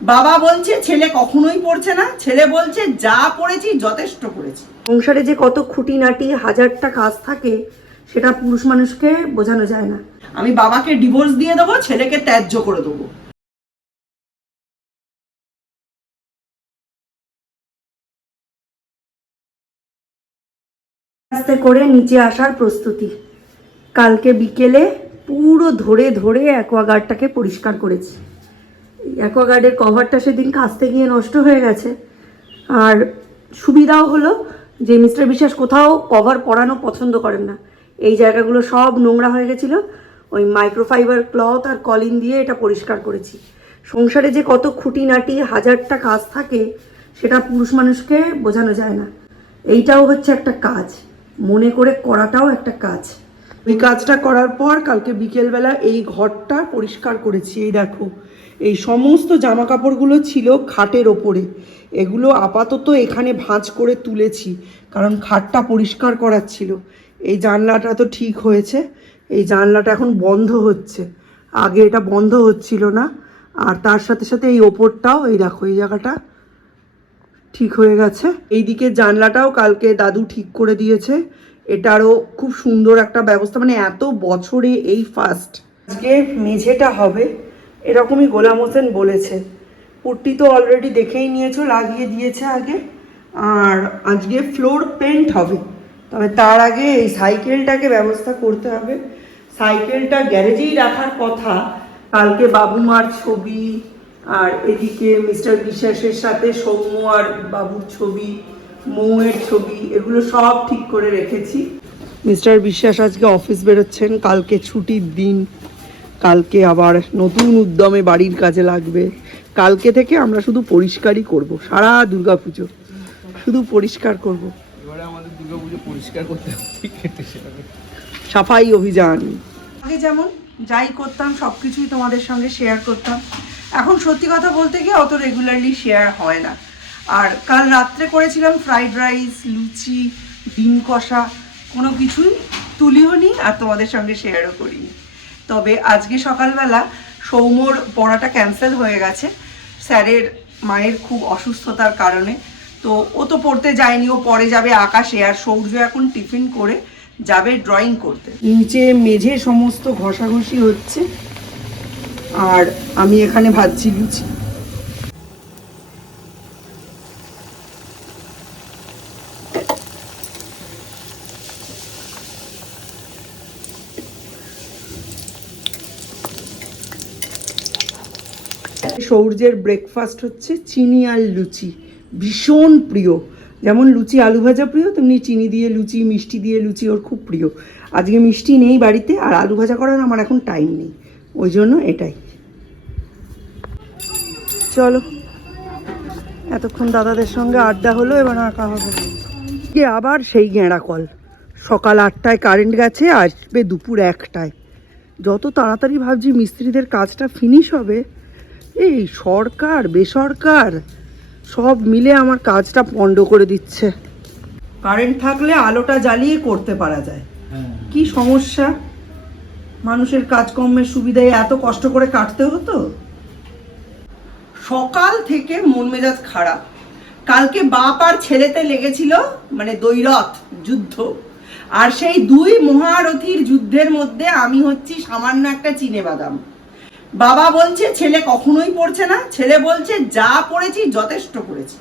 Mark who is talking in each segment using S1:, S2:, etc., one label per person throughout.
S1: বাবা বলছে ছেলে কখনোই পড়ছে না। ছেলে বলছে যা পড়েছি যথেষ্ট পড়েছি।
S2: সংসারে যে কত খুঁটিনাটি হাজারটা কাজ থাকে সেটা পুরুষ মানুষকে বোঝানো যায় না।
S1: আমি বাবাকে ডিভোর্স দিয়ে দেবো ছেলেকে ত্যায্য করে দেবো।
S2: আস্তে করে নিচে আসার প্রস্তুতি। কালকে বিকেলে পুরো ধরে ধরে অ্যাকোয়াগার্ডটাকে পরিষ্কার করেছি। অ্যাকোয়াগার্ডের কভারটা সেদিন কাচতে গিয়ে নষ্ট হয়ে গেছে। আর সুবিধাও হলো যে মিস্টার বিশ্বাস কোথাও কভার পরানো পছন্দ করেন না। এই জায়গাগুলো সব নোংরা হয়ে গেছিল। ওই মাইক্রোফাইবার ক্লথ আর কলিন দিয়ে এটা পরিষ্কার করেছি। সংসারে যে কত খুঁটিনাটি, হাজারটা কাজ থাকে, সেটা পুরুষ মানুষকে বোঝানো যায় না। এইটাও হচ্ছে একটা কাজ। মনে করে করাটাও একটা কাজ।
S1: ওই কাজটা করার পর কালকে বিকেলবেলা এই ঘরটা পরিষ্কার করেছি, এই দেখো। এই সমস্ত জামা কাপড়গুলো ছিল খাটের ওপরে। এগুলো আপাতত এখানে ভাঁজ করে তুলেছি, কারণ খাটটা পরিষ্কার করার ছিল। এই জানলাটা তো ঠিক হয়েছে। এই জানলাটা এখন বন্ধ হচ্ছে। আগে এটা বন্ধ হচ্ছিল না, আর তার সাথে সাথে এই ওপরটাও, এই দেখো, এই জায়গাটা ঠিক হয়ে গেছে। এইদিকে জানলাটাও কালকে দাদু ঠিক করে দিয়েছে। এটারও খুব সুন্দর একটা ব্যবস্থা মানে এত বছরে এই ফার্স্ট আজকে মেঝেটা হবে। এরকমই গোলাম হোসেন বলেছে। পুট্টি তো অলরেডি দেখেই নিয়েছো, লাগিয়ে দিয়েছে আগে। আর আজকে ফ্লোর পেন্ট হবে। তবে তার আগে এই সাইকেলটাকে ব্যবস্থা করতে হবে। সাইকেলটা গ্যারেজেই রাখার কথা। কালকে বাবুমার ছবি, আর এদিকে মিস্টার বিশ্বাসের সাথে সৌম্য আর বাবুর ছবি, মৌয়ের ছবি, এগুলো সব ঠিক করে রেখেছি। মিস্টার বিশ্বাস আজকে অফিস বেরোচ্ছেন, কালকে ছুটির দিন। কালকে আবার নতুন উদ্যমে বাড়ির কাজে লাগবে। কালকে থেকে আমরা শুধু পরিষ্কারই করব সারা দুর্গা পুজো শুধু পরিষ্কার করব।
S3: এবারে আমাদের দুর্গাপুজো পরিষ্কার করতে
S1: সাফাই অভিযান। আগে যেমন যাই করতাম সব কিছুই তোমাদের সঙ্গে শেয়ার করতাম। এখন সত্যি কথা বলতে গিয়ে অত রেগুলারলি শেয়ার হয় না। আর কাল রাত্রে করেছিলাম ফ্রাইড রাইস লুচি ডিম কষা কোনো কিছুই তুলিও নি আর তোমাদের সঙ্গে শেয়ারও করিনি। তবে আজকে সকালবেলা সৌম্যর পড়াটা ক্যান্সেল হয়ে গেছে। স্যারের মায়ের খুব অসুস্থতার কারণে। তো ও তো পড়তে যায়নি, ও পরে যাবে আকাশে। আর সৌর্য এখন টিফিন করে যাবে ড্রয়িং করতে। নিচে মেঝে সমস্ত ঘষাঘষি হচ্ছে। আর আমি এখানে ভাবছি লুচি। সৌর্যের ব্রেকফাস্ট হচ্ছে চিনি আর লুচি। ভীষণ প্রিয়। যেমন লুচি আলু ভাজা প্রিয়, তেমনি চিনি দিয়ে লুচি, মিষ্টি দিয়ে লুচি ওর খুব প্রিয়। আজকে মিষ্টি নেই বাড়িতে আর আলু ভাজা করার আমার এখন টাইম নেই। ওই জন্য এটাই। চলো। এতক্ষণ দাদাদের সঙ্গে আড্ডা হলো, এবার আঁকা হবে। কি আবার সেই গেঁড়া কল। সকাল আটটায় কারেন্ট গেছে, আসবে দুপুর একটায়। যত তাড়াতাড়ি ভাবছি মিস্ত্রিদের কাজটা ফিনিশ হবে এই সরকার বেসরকার সব মিলে আমার কাজটা পণ্ড করে দিচ্ছে। কারেন্ট থাকলে আলোটা জ্বালিয়ে করতে পারা যায়। কি সমস্যা? মানুষের কাজকর্মের সুবিধায় এত কষ্ট করে কাটতে হতো? সকাল থেকে মন মেজাজ খারাপ। কালকে বাপ আর ছেলেতে লেগেছিল মানে দৈরথ যুদ্ধ। আর সেই দুই মহারথীর যুদ্ধের মধ্যে আমি হচ্ছি সামান্য একটা চিনে বাদাম। বাবা বলছে, ছেলে কখনোই পড়ছে না। ছেলে বলছে, যা পড়েছি, যথেষ্ট পড়েছি।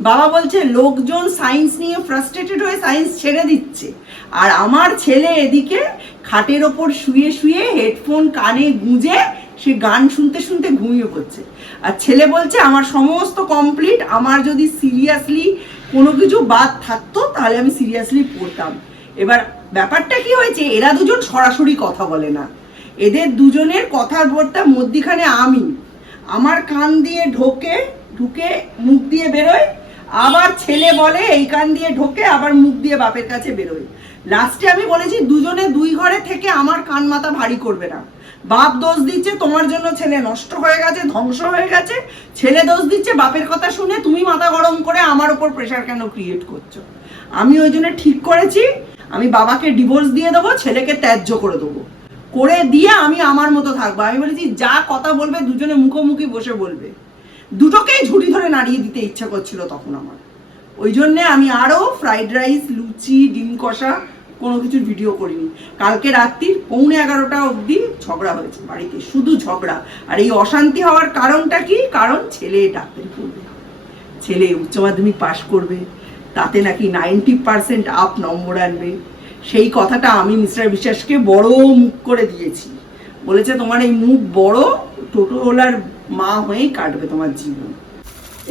S1: বাবা বলছে, লোকজন সায়েন্স নিয়ে ফ্রাস্ট্রেটেড হয়ে সায়েন্স ছেড়ে দিচ্ছে। আর আমার ছেলে এদিকে খাটের ওপর শুয়ে শুয়ে হেডফোন কানে গুঁজে সে গান শুনতে শুনতে ঘুমিয়ে পড়ছে। আর ছেলে বলছে, আমার সমস্ত কমপ্লিট আমার যদি সিরিয়াসলি কোনো কিছু বাদ থাকতো, তাহলে আমি সিরিয়াসলি পড়তাম। এবার ব্যাপারটা কি হয়েছে? এরা দুজন সরাসরি কথা বলে না। এদের দুজনের কথার বোর্ডটা মধ্যিখানে আমি। আমার কান দিয়ে ঢোকে, ঢুকে মুখ দিয়ে বেরোয়, আবার ছেলে বলে এই কান দিয়ে ঢোকে, আবার মুখ দিয়ে বাপের কাছে বেরোয়। লাস্টে আমি বলেছি, দুজনে দুই ঘরে থেকে আমার কান মাথা ভারী করবে না। বাপ দোষ দিচ্ছে, তোমার জন্য ছেলে নষ্ট হয়ে গেছে, ধ্বংস হয়ে গেছে। ছেলে দোষ দিচ্ছে, বাপের কথা শুনে তুমি মাথা গরম করে আমার ওপর প্রেশার কেন ক্রিয়েট করছ? আমি ওই জন্য ঠিক করেছি, আমি বাবাকে ডিভোর্স দিয়ে দেবো, ছেলেকে ত্যায্য করে দেবো। করে দিয়ে আমি আমার মতো থাকব। আমি বলেছি, যা কথা বলবে দুজনে মুখোমুখি বসে বলবে। দুটোকেই ঝুড়ি ধরে নাড়িয়ে দিতে ইচ্ছা করছিল তখন আমার। ওই জন্যে আমি আরও ফ্রাইড রাইস লুচি, ডিম কষা কোনো কিছুর ভিডিও করিনি। কালকে রাত্রির পৌনে এগারোটা অবধি ঝগড়া হয়েছে বাড়িতে, শুধু ঝগড়া। আর এই অশান্তি হওয়ার কারণটা কি? কারণ ছেলে ডাক্তারি করবে ছেলে উচ্চ মাধ্যমিক পাশ করবে, তাতে নাকি নাইনটি পার্সেন্ট আপ নম্বর আনবে। সেই কথাটা আমি মিস্টার বিশ্বাসকে বড় মুখ করে দিয়েছি। বলেছে, তোমার এই মুখ বড়, টোটোওয়ালার মা হয়েই কাটবে তোমার জীবন।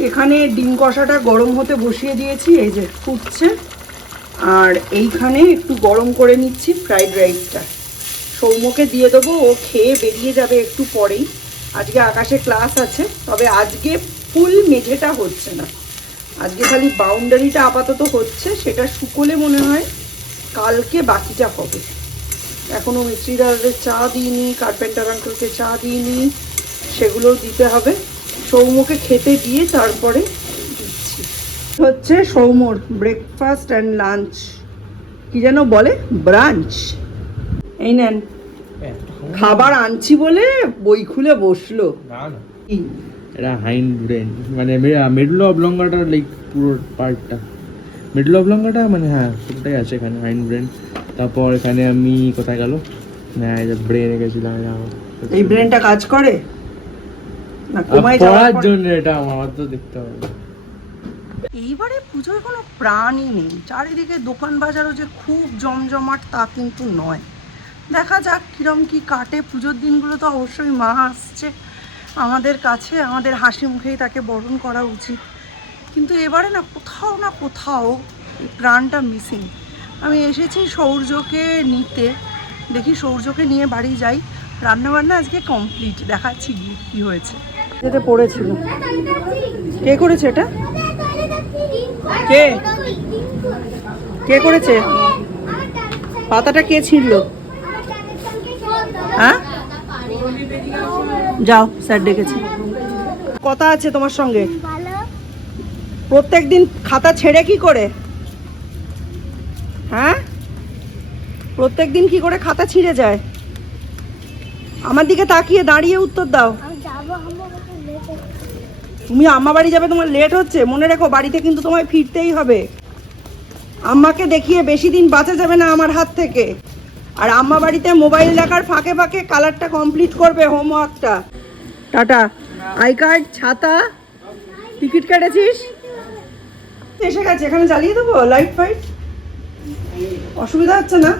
S1: এখানে ডিম কষাটা গরম হতে বসিয়ে দিয়েছি, এই যে ফুটছে। আর এইখানে একটু গরম করে নিচ্ছি ফ্রাইড রাইসটা। সৌম্যকে দিয়ে দেবো, ও খেয়ে বেরিয়ে যাবে একটু পরেই। আজকে আকাশে ক্লাস আছে, তবে আজকে ফুল মেঝেটা হচ্ছে না। আজকে খালি বাউন্ডারিটা আপাতত হচ্ছে, সেটা শুকোলে মনে হয় কালকে বাকিটা হবে। এখনও মিস্ত্রি দাদাদের চা দিইনি কার্পেন্টার আঙ্কেলকে চা দিইনি সেগুলোও দিতে হবে। সৌম্যকে খেতে দিয়ে তারপরে দিচ্ছি। হচ্ছে সৌম্যর ব্রেকফাস্ট অ্যান্ড লাঞ্চ কি যেন বলে? ব্রাঞ্চ এই নেন। খাবার আনছি বলে বই খুলে বসল?
S3: এটা হাইন্ড ব্রেন। মানে মিডল অবলঙ্গাটা লাইক পুরো পার্টটা মিডল অবলঙ্গাটা মানে হ্যাঁ পুরোটাই আছে এখানে হাইন্ড ব্রেন তারপর এখানে আমি কোথায় গেল? না এই যে ব্রেনে গেছিলাম এই
S1: ব্রেনটা কাজ করে? না
S3: আর
S1: যাওয়ার
S3: জন্য এটা আমার তো দেখতে হবে
S1: এইবারে পুজোয় কোনো প্রাণই নেই। চারিদিকে দোকান বাজারও যে খুব জমজমাট তা কিন্তু নয়। দেখা যাক কিরম কি কাটে। পুজোর দিনগুলো তো অবশ্যই মা আসছে। আমাদের কাছে আমাদের হাসি মুখেই তাকে বরণ করা উচিত। কিন্তু এবারে না কোথাও না কোথাও প্রাণটা মিসিং আমি এসেছি সৌর্যকে নিতে। দেখি সৌর্যকে নিয়ে বাড়ি যাই। রান্নাবান্না আজকে কমপ্লিট দেখাচ্ছি গিয়ে কী হয়েছে। যেটা পড়েছিল। কে করেছে এটা? কে? কে করেছে? পাতাটা কে ছিঁড়লো? হ্যাঁ? যাও, স্যার ডেকেছে। কথা আছে তোমার সঙ্গে। প্রত্যেকদিন খাতা ছেড়ে কি করে? হ্যাঁ? প্রত্যেক দিন কি করে খাতা ছিঁড়ে যায়? আমার দিকে তাকিয়ে দাঁড়িয়ে উত্তর দাও। তুমি আম্মা বাড়ি যাবে তোমার লেট হচ্ছে? মনে রেখো বাড়িতে কিন্তু তোমায় ফিরতেই হবে। আম্মাকে দেখিয়ে বেশি দিন বাঁচা যাবে না আমার হাত থেকে। আর আম্মা বাড়িতে মোবাইল দেখার ফাঁকে ফাঁকে কালারটা কমপ্লিট করবে হোমওয়ার্কটা টাটা। আই কার্ড ছাতা। টিকিট কেটেছিস? এসে গেছে এখানে জ্বালিয়ে দেবো? লাইট ফাইট অসুবিধা হচ্ছে না?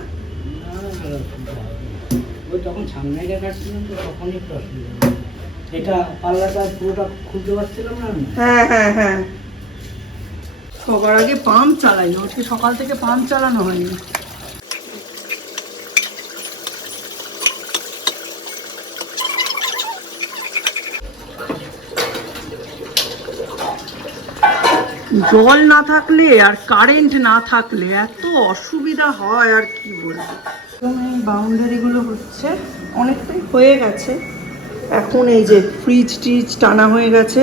S4: ওই যখন সামনে তো তখন একটু অসুবিধা। এটা পাল্লাটা পুরোটা খুলতে পারছিলাম না
S1: হ্যাঁ হ্যাঁ হ্যাঁ। সবার আগে পাম্প চালাই না আজকে সকাল থেকে পাম্প চালানো হয়নি। জল না থাকলে আর কারেন্ট না থাকলে এত অসুবিধা হয়, আর কি বলব? বাউন্ডারিগুলো হচ্ছে, অনেকটাই হয়ে গেছে। এখন এই যে ফ্রিজ টিজ টানা হয়ে গেছে,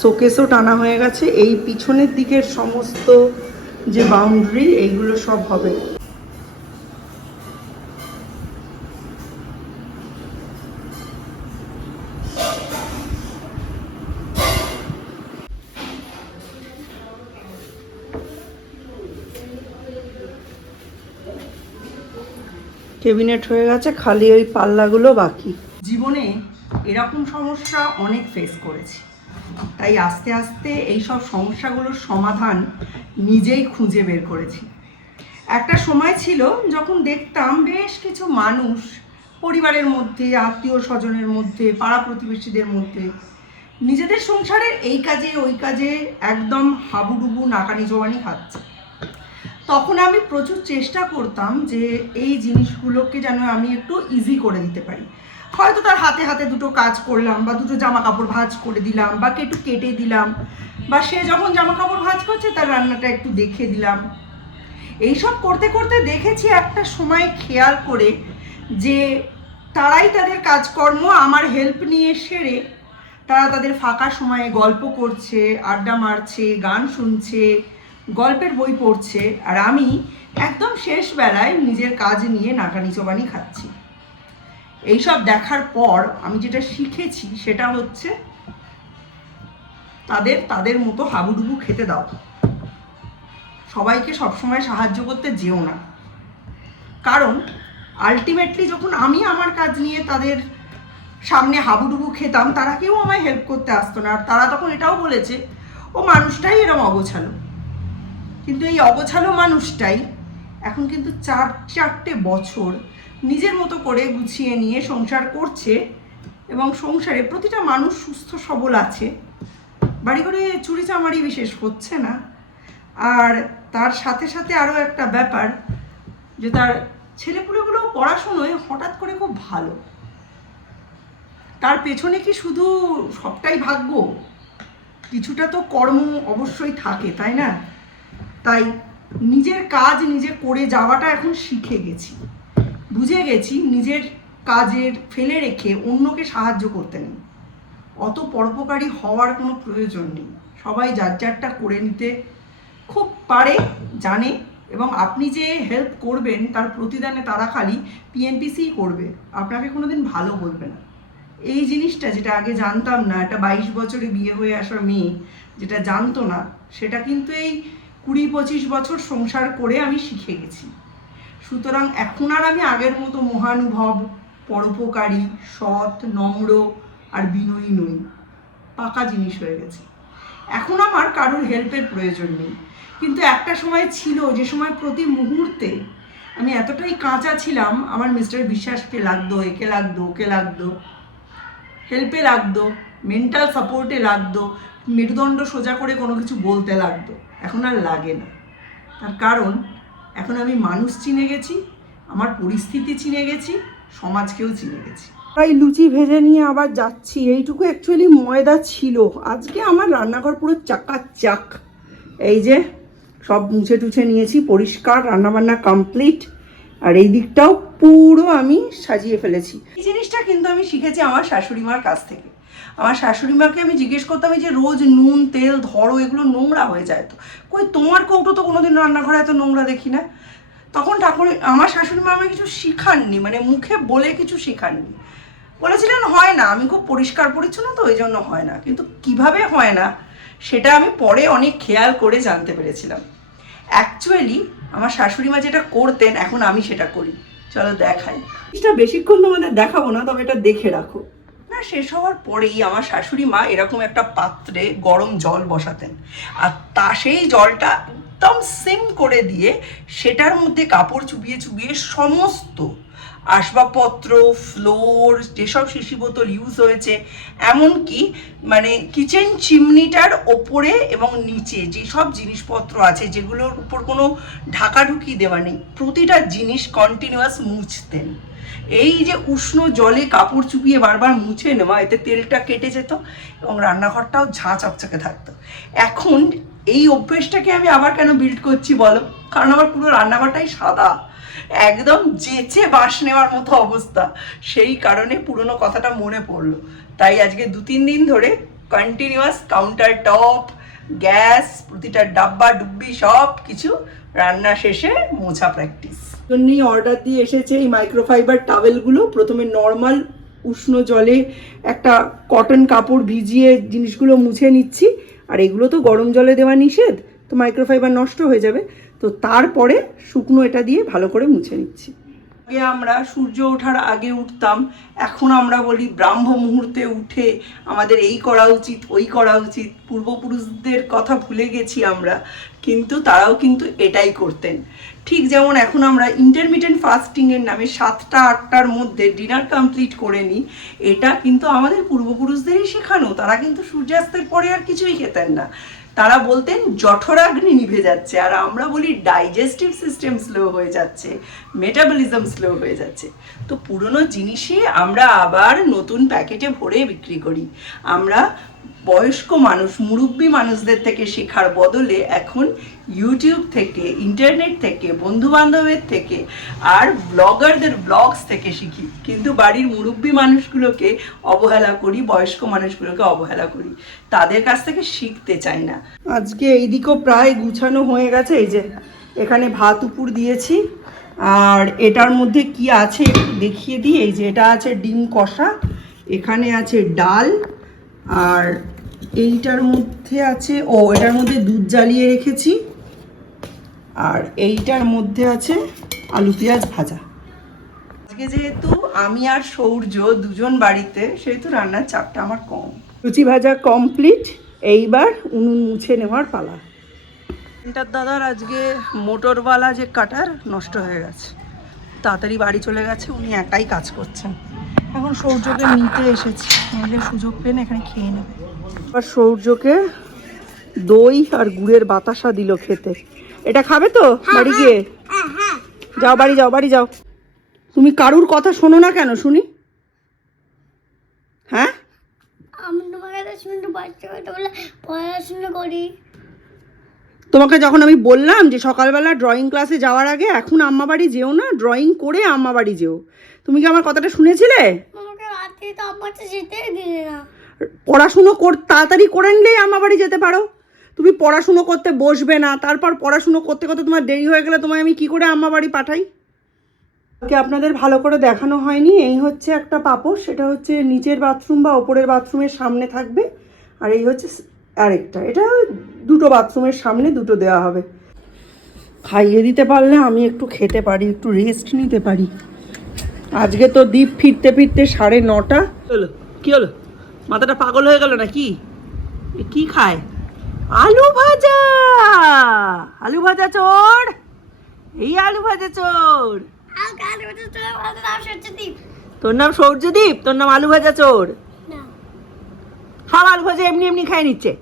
S1: শোকেসও টানা হয়ে গেছে, এই পিছনের দিকের সমস্ত যে বাউন্ডারি এইগুলো সব হবে। ক্যাবিনেট হয়ে গেছে, খালি ওই পাল্লাগুলো বাকি। জীবনে এরকম সমস্যা অনেক ফেস করেছি। তাই আস্তে আস্তে এই সব সমস্যাগুলোর সমাধান নিজেই খুঁজে বের করেছি। একটা সময় ছিল যখন দেখতাম বেশ কিছু মানুষ পরিবারের মধ্যে, আত্মীয় স্বজনের মধ্যে, পাড়া প্রতিবেশীদের মধ্যে নিজেদের সংসারের এই কাজে, ওই কাজে একদম হাবুডুবু, নাকানি জোয়ানি খাচ্ছে। তখন আমি প্রচুর চেষ্টা করতাম যে এই জিনিসগুলোকে যেন আমি একটু ইজি করে দিতে পারি। হয়তো তার হাতে হাতে দুটো কাজ করলাম বা দুটো জামা কাপড় ভাঁজ করে দিলাম বা একটু কেটে দিলাম বা সে যখন জামা কাপড় ভাঁজ করছে তার রান্নাটা একটু দেখে দিলাম। এইসব করতে করতে দেখেছি একটা সময় খেয়াল করে যে তারাই তাদের কাজকর্ম আমার হেল্প নিয়ে সেরে, তারা তাদের ফাঁকা সময়ে গল্প করছে, আড্ডা মারছে, গান শুনছে গল্পের বই পড়ছে আর আমি একদম শেষ বেলায় নিজের কাজ নিয়ে নাকানি চোবানি খাচ্ছি। এইসব দেখার পর আমি যেটা শিখেছি সেটা হচ্ছে তাদের তাদের মতো হাবুডুবু খেতে দাও। সবাইকে সবসময় সাহায্য করতে যেও না। কারণ আলটিমেটলি যখন আমি আমার কাজ নিয়ে তাদের সামনে হাবুডুবু খেতাম, তারা কেউ আমায় হেল্প করতে আসতো না। আর তারা তখন এটাও বলেছে, ও মানুষটাই এরম অগোছালো। কিন্তু এই অগোছালো মানুষটাই এখন কিন্তু চার, চারটে বছর নিজের মতো করে গুছিয়ে নিয়ে সংসার করছে এবং সংসারে প্রতিটা মানুষ সুস্থ, সবল আছে। বাড়ি করে চুরি চামারি বিশেষ হচ্ছে না। আর তার সাথে সাথে আরও একটা ব্যাপার যে তার ছেলেপুলেগুলো পড়াশুনোয় হঠাৎ করে খুব ভালো। তার পেছনে কি শুধু সবটাই ভাগ্য? কিছুটা তো কর্ম অবশ্যই থাকে, তাই না? তাই নিজের কাজ নিজে করে যাওয়াটা এখন শিখে গেছি। বুঝে গেছি নিজের কাজের ফেলে রেখে অন্যকে সাহায্য করতে নেই। অত পরোপকারী হওয়ার কোনো প্রয়োজন নেই। সবাই যার যারটা করে নিতে খুব পারে, জানে এবং আপনি যে হেল্প করবেন তার প্রতিদানে তারা খালি পিএনপিসিই করবে। আপনাকে কোনোদিন ভালো বলবে না। এই জিনিসটা যেটা আগে জানতাম না, একটা বাইশ বছরে বিয়ে হয়ে আসা মেয়ে যেটা জানতো না, সেটা কিন্তু এই কুড়ি পঁচিশ বছর সংসার করে আমি শিখে গেছি। সুতরাং এখন আর আমি আগের মতো মহানুভব, পরোপকারী, সৎ, নম্র আর বিনয়ী নই। পাকা জিনিস হয়ে গেছে। এখন আমার কারোর হেল্পের প্রয়োজন নেই। কিন্তু একটা সময় ছিল, যে সময় প্রতি মুহূর্তে আমি এতটাই কাঁচা ছিলাম, আমার মিস্টার বিশ্বাসকে লাগতো, একে লাগতো, ওকে লাগতো। হেল্পে লাগতো মেন্টাল সাপোর্টে লাগতো, মেরুদণ্ড সোজা করে কোনো কিছু বলতে লাগতো। এখন আর লাগে না। তার কারণ এখন আমি মানুষ চিনে গেছি আমার পরিস্থিতি চিনে গেছি সমাজকেও চিনে গেছি। প্রায় লুচি ভেজে নিয়ে আবার যাচ্ছি। এইটুকু অ্যাকচুয়ালি ময়দা ছিল। আজকে আমার রান্নাঘর পুরো চাকা চাক এই যে সব মুছে টুছে নিয়েছি পরিষ্কার রান্নাবান্না কমপ্লিট আর এই দিকটাও পুরো আমি সাজিয়ে ফেলেছি। এই জিনিসটা কিন্তু আমি শিখেছি আমার শাশুড়ি মার কাছ থেকে। আমার শাশুড়ি মাকে আমি জিজ্ঞেস করতাম যে রোজ নুন, তেল, ধরো, এগুলো নোংরা হয়ে যায় তো? কই, তোমার কৌটো তো কোনোদিন রান্নাঘরে এত নোংরা দেখি না? তখন ঠাকুর আমার শাশুড়ি মা আমাকে কিছু শিখাননি মানে মুখে বলে কিছু শেখাননি। বলেছিলেন, হয় না, আমি খুব পরিষ্কার পরিচ্ছন্ন তো, ওই জন্য হয় না। কিন্তু কীভাবে হয় না, সেটা আমি পরে অনেক খেয়াল করে জানতে পেরেছিলাম। অ্যাকচুয়ালি আমার শাশুড়ি মা যেটা করতেন, এখন আমি সেটা করি। চলো দেখাই। এটা বেশিক্ষণ তোমাদের দেখাবো না, তবে এটা দেখে রাখো। না শেষ হওয়ার পরেই আমার শাশুড়ি মা এরকম একটা পাত্রে গরম জল বসাতেন। আর তা সেই জলটা একদম সিম করে দিয়ে সেটার মধ্যে কাপড় চুবিয়ে চুবিয়ে সমস্ত আসবাবপত্র ফ্লোর যেসব শিশি বোতল ইউজ হয়েছে, এমনকি মানে কিচেন চিমনিটার ওপরে এবং নিচে যেসব জিনিসপত্র আছে যেগুলোর উপর কোনো ঢাকাঢুকি দেওয়া নেই, প্রতিটা জিনিস কন্টিনিউয়াস মুছতেন। এই যে উষ্ণ জলে কাপড় চুপিয়ে বারবার মুছে নেওয়া, এতে তেলটা কেটে যেত এবং রান্নাঘরটাও ঝাঁ চকচকে থাকতো। এখন এই অভ্যেসটাকে আমি আবার কেন বিল্ড করছি বলো? কারণ আমার পুরো রান্নাঘরটাই সাদা। একদম যেচে বাস নেওয়ার মতো অবস্থা। সেই কারণে পুরনো কথাটা মনে পড়ল। তাই আজকে দু তিন দিন ধরে কন্টিনিউয়াস কাউন্টার টপ গ্যাস প্রতিটা ডাব্বা, ডুব্বি সব কিছু রান্না শেষে মোছা প্র্যাকটিস জন্যই অর্ডার দিয়ে এসেছে এই মাইক্রোফাইবার টাওয়েলগুলো প্রথমে নর্মাল উষ্ণ জলে একটা কটন কাপড় ভিজিয়ে জিনিসগুলো মুছে নিচ্ছি। আর এগুলো তো গরম জলে দেওয়া নিষেধ, তো মাইক্রোফাইবার নষ্ট হয়ে যাবে। তো তারপরে শুকনো এটা দিয়ে ভালো করে মুছে নিচ্ছি। আগে আমরা সূর্য ওঠার আগে উঠতাম, এখন আমরা বলি ব্রাহ্ম মুহূর্তে উঠে আমাদের এই করা উচিত, ওই করা উচিত। পূর্বপুরুষদের কথা ভুলে গেছি আমরা, কিন্তু তারাও কিন্তু এটাই করতেন। ঠিক যেমন এখন আমরা ইন্টারমিডিয়েন্ট ফাস্টিংয়ের নামে সাতটা, আটটার মধ্যে ডিনার কমপ্লিট করে নিই, এটা কিন্তু আমাদের পূর্বপুরুষদেরই শেখানো, তারা কিন্তু সূর্যাস্তের পরে আর কিছুই খেতেন না। তারা বলতেন জঠরাগ্নি নিভে যাচ্ছে, আর আমরা বলি ডাইজেস্টিভ সিস্টেম স্লো হয়ে যাচ্ছে মেটাবলিজম স্লো হয়ে যাচ্ছে। তো পুরনো জিনিসে আমরা আবার নতুন প্যাকেটে ভরে বিক্রি করি। আমরা বয়স্ক মানুষ, মুরব্বী মানুষদের থেকে শেখার বদলে এখন ইউটিউব থেকে ইন্টারনেট থেকে বন্ধু বান্ধবের থেকে আর ব্লগারদের ব্লগস থেকে শিখি। কিন্তু বাড়ির মুরব্বী মানুষগুলোকে অবহেলা করি, বয়স্ক মানুষগুলোকে অবহেলা করি। তাদের কাছ থেকে শিখতে চাই না। আজকে এইদিকেও প্রায় গুছানো হয়ে গেছে, এই যে এখানে ভাত উপর দিয়েছি। আর এটার মধ্যে কি আছে দেখিয়ে দিই। এই যে এটা আছে ডিম কষা, এখানে আছে ডাল, আর এইটার মধ্যে আছে, ও, এটার মধ্যে দুধ জ্বালিয়ে রেখেছি। আর এইটার মধ্যে আছে আলু পেঁয়াজ ভাজা। আজকে যেহেতু আমি আর সৌর্য দুজন বাড়িতে, সেহেতু রান্নার চাপটা আমার কম। লুচি ভাজা কমপ্লিট এইবার উনুন মুছে নেওয়ার পালা। এটার দাদার আজকে মোটরওয়ালা যে কাটার নষ্ট হয়ে গেছে। তাড়াতাড়ি বাড়ি চলে গেছে, উনি একাই কাজ করছেন। এখন সৌর্যকে নিতে এসেছি সুযোগ পেন এখানে খেয়ে নেবে। এবার সৌর্যকে দই আর গুড়ের বাতাসা দিল খেতে। এটা খাবে তো? বাড়ি গিয়ে? যাও বাড়ি যাও বাড়ি যাও। তুমি কারুর কথা শোনো না কেন শুনি? হ্যাঁ? তোমাকে যখন আমি বললাম যে সকালবেলা ড্রয়িং ক্লাসে যাওয়ার আগে এখন আম্মা বাড়ি যেও না ড্রয়িং করে আম্মা বাড়ি যেও। তুমি কি আমার কথাটা শুনেছিলে?
S5: আমাকে রাতে তো আমার তো যেতেই দিলে না।
S1: পড়াশুনো কর, তাড়াতাড়ি করে নিলেই আম্মা বাড়ি যেতে পারো। তুমি পড়াশুনো করতে বসবে না, তারপর পড়াশুনো করতে করতে তোমার দেরি হয়ে গেলে তোমায় আমি কি করে আম্মা বাড়ি পাঠাই? ওকে আপনাদের ভালো করে দেখানো হয়নি, এই হচ্ছে একটা পাপড়, সেটা হচ্ছে নিচের বাথরুম বা ওপরের বাথরুমের সামনে থাকবে, আর এই হচ্ছে আরেকটা, এটা দুটো বাথরুমের সামনে দুটো দেওয়া হবে। খাইয়ে দিতে পারলে আমি একটু খেতে পারি, একটু রেস্ট নিতে পারি। আজকে তো দ্বীপ ফিরতে ফিরতে সাড়ে নটা। কি হলো? মাথাটা পাগল হয়ে গেল নাকি? এ কি খায়? আলু ভাজা! আলু ভাজা চোর! এই আলু ভাজা চোর! তোর নাম সৌর্যদীপ। তোর নাম আলু ভাজা চোর? সব আলু ভাজা এমনি এমনি খাই নিচ্ছে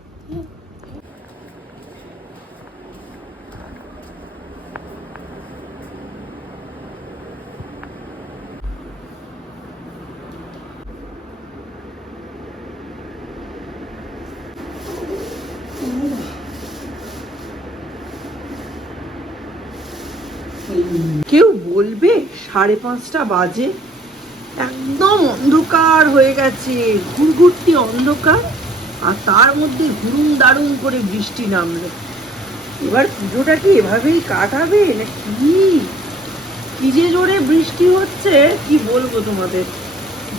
S1: কেউ বলবে সাড়ে পাঁচটা বাজে। একদম অন্ধকার হয়ে গেছে, ঘুরঘুরতি অন্ধকার, আর তার মধ্যে ঘুরুম দারুম করে বৃষ্টি নামলো। এবার পুজোটা কি এভাবেই কাটাবে না কি? কি যে জোরে বৃষ্টি হচ্ছে, কি বলব তোমাদের?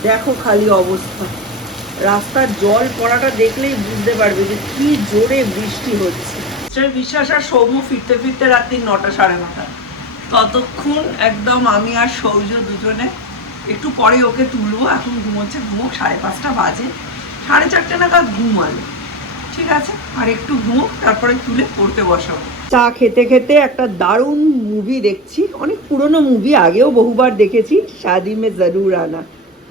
S1: দেখো খালি অবস্থা। রাস্তার জল পড়াটা দেখলেই বুঝতে পারবে যে কি জোরে বৃষ্টি হচ্ছে। বিশ্বাস আর সৌম্য ফিরতে ফিরতে রাত্রি নটা সাড়ে নটা। ততক্ষণ একদম আমি আর সৌর্য দুজনে একটু পরে ওকে তুলবো এখন ঘুমোচ্ছে ঘুমোক সাড়ে পাঁচটা বাজে। সাড়ে চারটে নাগাদ ঘুমালো ঠিক আছে? আর একটু ঘুমোক তারপরে তুলে পড়তে বসাবো। চা খেতে খেতে একটা দারুণ মুভি দেখছি। অনেক পুরনো মুভি আগেও বহুবার দেখেছি। শাদি মে জরুর আনা।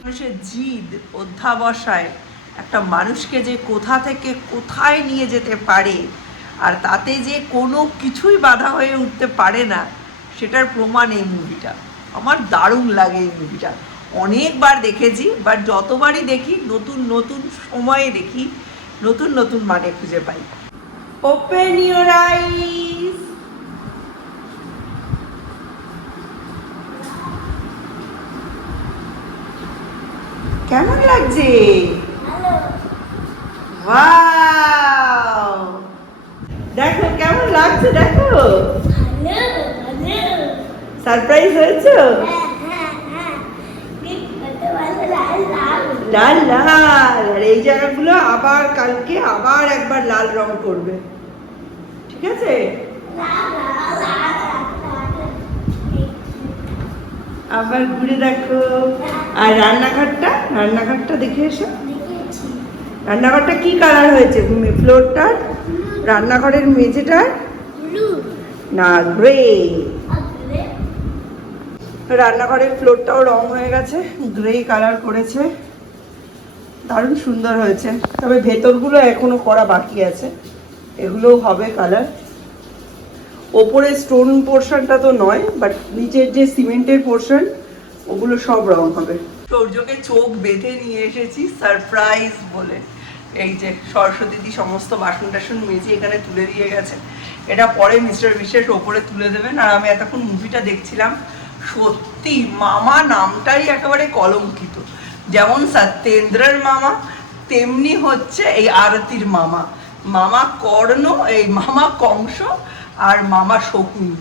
S1: মানুষের জিদ অধ্যাবসায় একটা মানুষকে যে কোথা থেকে কোথায় নিয়ে যেতে পারে আর তাতে যে কোনো কিছুই বাধা হয়ে উঠতে পারে না সেটার প্রমাণ এই মুভিটা আমার দারুণ লাগে এই মুভিটা অনেকবার দেখেছি বাট যতবারই দেখি, নতুন নতুন সময়ে দেখি, নতুন নতুন মানে খুঁজে পাই। ওপেন ইউর আইস কেমন লাগছে! দেখো, কেমন লাগছে, দেখো? সারপ্রাইজ হয়েছে?
S5: হ্যাঁ হ্যাঁ হ্যাঁ লাল লাল।
S1: আর এই জায়গাগুলো আবার কালকে আবার একবার লাল রং করবে। ঠিক আছে? আবার ঘুরে দেখো। আর রান্নাঘরটা? রান্নাঘরটা দেখে এসো। রান্নাঘরটা কি কালার হয়েছে? ফ্লোরটার রান্নাঘরের মেঝেটার? না গ্রে রান্নাঘরের ফ্লোরটাও রং হয়ে গেছে গ্রে কালার করেছে। দারুণ সুন্দর হয়েছে। তবে ভেতরগুলো এখনও করা বাকি আছে। এগুলোও হবে কালার ওপরে স্টোন পোর্শনটা তো নয় বাট নিচের যে সিমেন্টের পোর্শন ওগুলো সব রং হবে। সূর্যকে চোখ বেঁধে নিয়ে এসেছি সারপ্রাইজ বলে। এই যে সরস্বতী সমস্ত বাসন টাসন মেজে এখানে তুলে দিয়ে গেছে। এটা পরে মিস্টার বিশেষ ওপরে তুলে দেবেন। আর আমি এতক্ষণ মুভিটা দেখছিলাম, সত্যি মামা নামটাই একেবারে কলঙ্কিত। যেমন সত্যেন্দ্রের মামা, তেমনি হচ্ছে এই আরতির মামা। মামা কর্ণ, এই মামা কংস আর মামা শকুনি।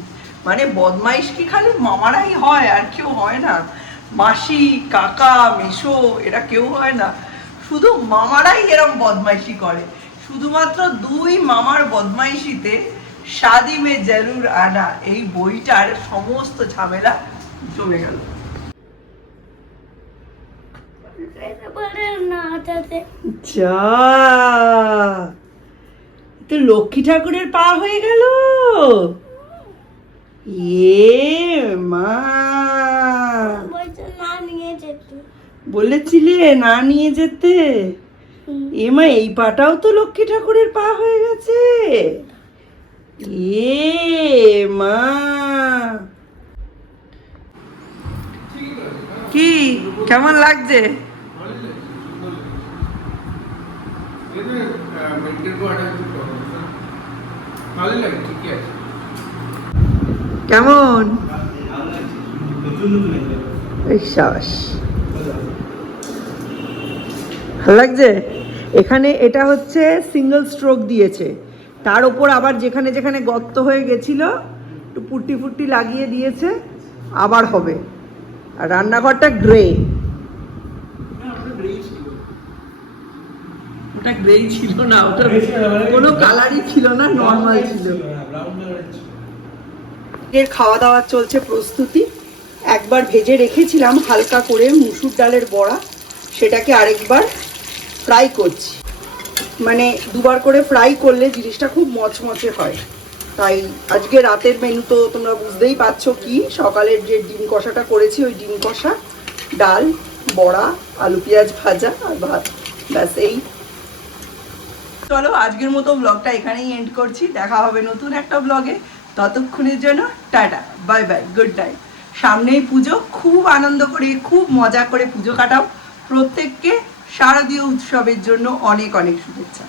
S1: মানে বদমাইশ কি খালি মামারাই হয়? আর কেউ হয় না। মাসি, কাকা মেশো এরা কেউ হয় না। শুধু মামারাই এরম বদমাইশি করে। শুধুমাত্র দুই মামার বদমাইশিতে শাদি মে জরুর আনা এই বইটার সমস্ত ঝামেলা জমে গেল। তো লক্ষ্মী ঠাকুরের পা হয়ে গেল? মা! বলেছিলে না নিয়ে যেতে? এ মা এই পাটাও তো লক্ষ্মী ঠাকুরের পা হয়ে গেছে। এ মা। কি কেমন লাগছে? কেমন? সাবাস ভালো লাগছে? এখানে এটা হচ্ছে সিঙ্গেল স্ট্রোক দিয়েছে। তার ওপর আবার যেখানে যেখানে গর্ত হয়ে গেছিল একটু পুট্টি ফুট্টি লাগিয়ে দিয়েছে আবার হবে। আর রান্নাঘরটা গ্রে ওটা গ্রেই ছিল না ওটা কোনো কালারই ছিল না নর্মাল ছিল। এর খাওয়া দাওয়া চলছে প্রস্তুতি। একবার ভেজে রেখেছিলাম হালকা করে মুসুর ডালের বড়া সেটাকে আরেকবার ফ্রাই করছি। মানে দুবার করে ফ্রাই করলে জিনিসটা খুব মচমচে হয়। তাই আজকে রাতের মেনু তো তোমরা বুঝতেই পারছ কি? সকালের যে ডিম কষাটা করেছি, ওই ডিম কষা, ডাল, বড়া, আলু পেঁয়াজ ভাজা আর ভাত। ব্যাস, এই। চলো আজকের মতো ব্লগটা এখানেই এন্ড করছি। দেখা হবে নতুন একটা ব্লগে ততক্ষণের জন্য tata bye bye good night সামনেই পুজো, খুব আনন্দ করে খুব মজা করে পুজো কাটাও। প্রত্যেককে শারদীয় উৎসবের জন্য অনেক অনেক শুভেচ্ছা।